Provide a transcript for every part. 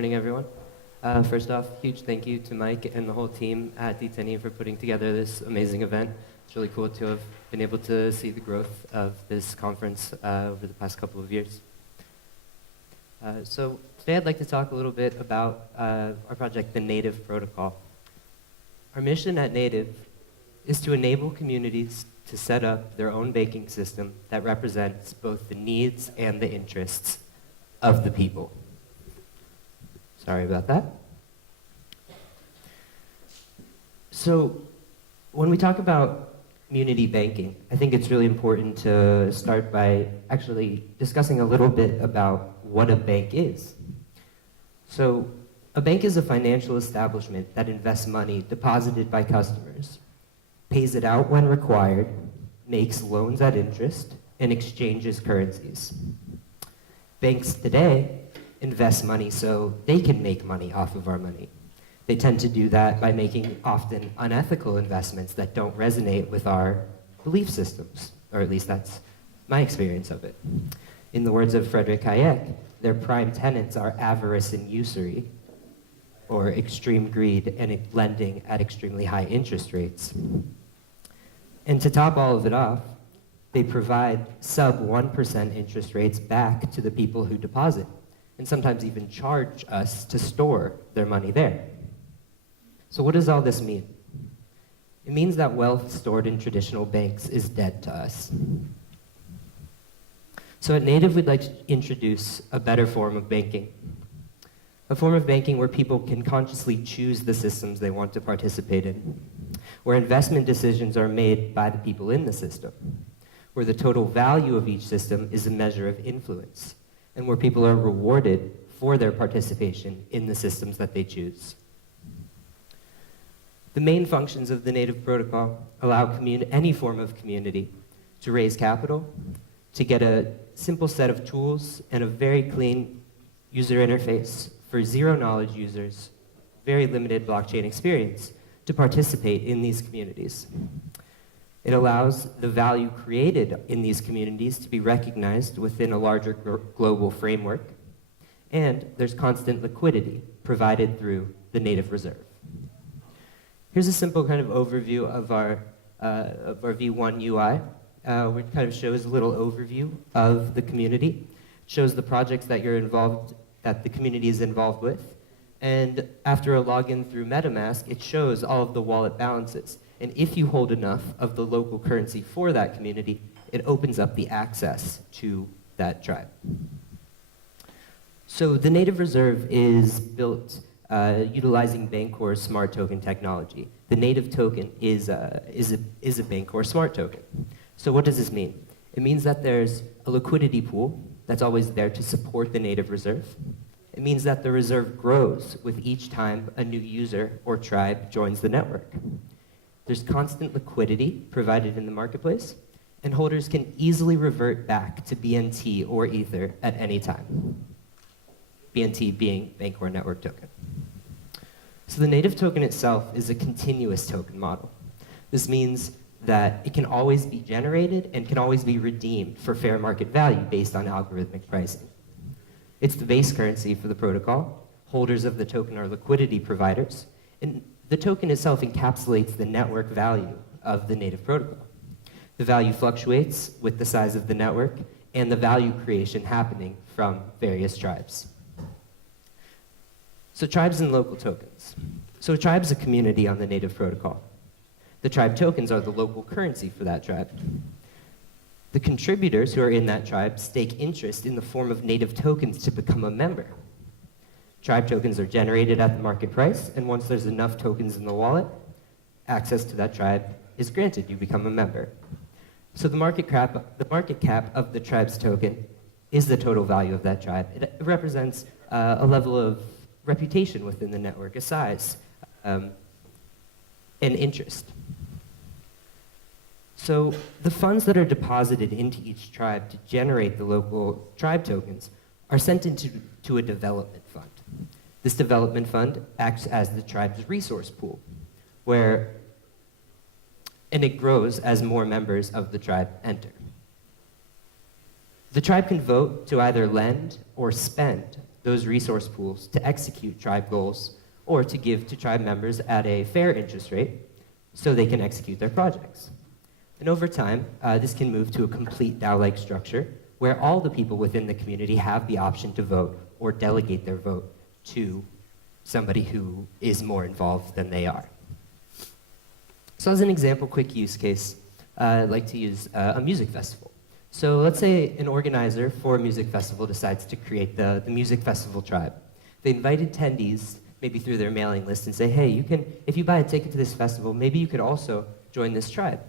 morning, everyone. First off, huge thank you to Mike and the whole team at Vartanian for putting together this amazing event. It's really cool to have been able to see the growth of this conference over the past couple of years. So today I'd like to talk a little bit about our project, the Native Protocol. Our mission at Native is to enable communities to set up their own banking system that represents both the needs and the interests of the people. Sorry about that. So when we talk about community banking, I think it's really important to start by actually discussing a little bit about what a bank is. So a bank is a financial establishment that invests money deposited by customers, pays it out when required, makes loans at interest, and exchanges currencies. Banks today invest money so they can make money off of our money. They tend to do that by making often unethical investments that don't resonate with our belief systems, or at least that's my experience of it. In the words of Friedrich Hayek, their prime tenets are avarice and usury, or extreme greed and lending at extremely high interest rates. And to top all of it off, they provide sub 1% interest rates back to the people who deposit, and sometimes even charge us to store their money there. So what does all this mean? It means that wealth stored in traditional banks is dead to us. So at Native, we'd like to introduce a better form of banking. A form of banking where people can consciously choose the systems they want to participate in, where investment decisions are made by the people in the system, where the total value of each system is a measure of influence, and where people are rewarded for their participation in the systems that they choose. The main functions of the Native Protocol allow any form of community to raise capital, to get a simple set of tools and a very clean user interface for zero-knowledge users, very limited blockchain experience, to participate in these communities. It allows the value created in these communities to be recognized within a larger global framework, and there's constant liquidity provided through the Native Reserve. Here's a simple kind of overview of our V1 UI, which kind of shows a little overview of the community. It shows the projects that that the community is involved with, and after a login through MetaMask, it shows all of the wallet balances. And if you hold enough of the local currency for that community, it opens up the access to that tribe. So the Native Reserve is built utilizing Bancor's smart token technology. The Native token is a Bancor smart token. So what does this mean? It means that there's a liquidity pool that's always there to support the Native Reserve. It means that the reserve grows with each time a new user or tribe joins the network. There's constant liquidity provided in the marketplace, and holders can easily revert back to BNT or Ether at any time. BNT being Bancor Network Token. So the Native token itself is a continuous token model. This means that it can always be generated and can always be redeemed for fair market value based on algorithmic pricing. It's the base currency for the protocol. Holders of the token are liquidity providers, and the token itself encapsulates the network value of the Native protocol. The value fluctuates with the size of the network and the value creation happening from various tribes. So tribes and local tokens. So a tribe is a community on the Native protocol. The tribe tokens are the local currency for that tribe. The contributors who are in that tribe stake interest in the form of Native tokens to become a member. Tribe tokens are generated at the market price, and once there's enough tokens in the wallet, access to that tribe is granted. You become a member. So the market cap of the tribe's token is the total value of that tribe. It represents a level of reputation within the network, a size, and interest. So the funds that are deposited into each tribe to generate the local tribe tokens are sent into a development fund. This development fund acts as the tribe's resource pool, and it grows as more members of the tribe enter. The tribe can vote to either lend or spend those resource pools to execute tribe goals or to give to tribe members at a fair interest rate so they can execute their projects. And over time, this can move to a complete DAO-like structure where all the people within the community have the option to vote or delegate their vote to somebody who is more involved than they are. So as an example, quick use case, I'd like to use a music festival. So let's say an organizer for a music festival decides to create the music festival tribe. They invite attendees, maybe through their mailing list, and say, hey, you can, if you buy a ticket to this festival, maybe you could also join this tribe.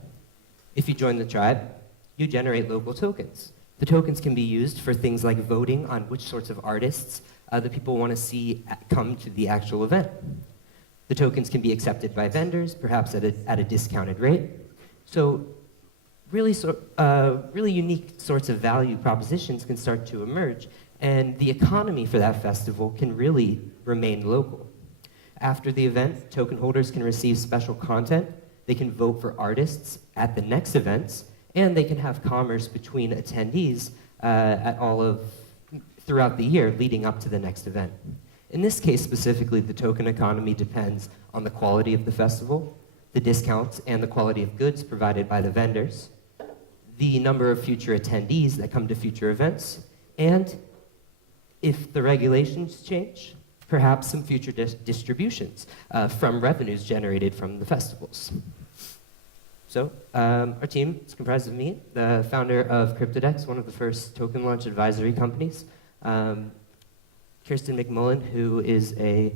If you join the tribe, you generate local tokens. The tokens can be used for things like voting on which sorts of artists the people want to see come to the actual event. The tokens can be accepted by vendors, perhaps at a discounted rate. So really unique sorts of value propositions can start to emerge, and the economy for that festival can really remain local. After the event, token holders can receive special content, they can vote for artists at the next events, and they can have commerce between attendees throughout the year leading up to the next event. In this case specifically, the token economy depends on the quality of the festival, the discounts and the quality of goods provided by the vendors, the number of future attendees that come to future events, and if the regulations change, perhaps some future distributions from revenues generated from the festivals. So our team is comprised of me, the founder of CryptoDex, one of the first token launch advisory companies, Kirsten McMullen, who is a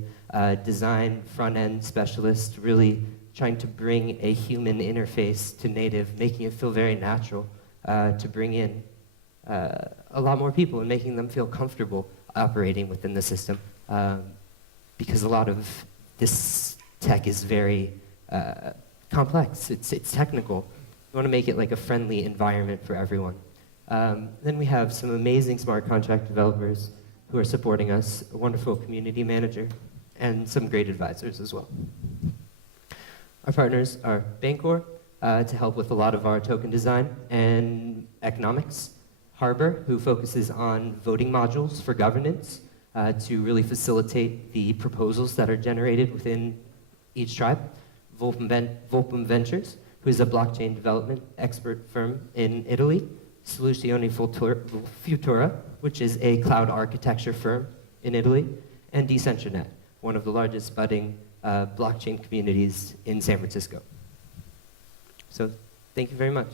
design front-end specialist, really trying to bring a human interface to native, making it feel very natural to bring in a lot more people and making them feel comfortable operating within the system, because a lot of this tech is very complex, it's technical. We want to make it like a friendly environment for everyone. Then we have some amazing smart contract developers who are supporting us, a wonderful community manager, and some great advisors as well. Our partners are Bancor, to help with a lot of our token design and economics, Harbor, who focuses on voting modules for governance to really facilitate the proposals that are generated within each tribe, Volpum Ventures, who is a blockchain development expert firm in Italy, Soluzioni Futura, which is a cloud architecture firm in Italy, and Decentralization, one of the largest budding blockchain communities in San Francisco. So thank you very much.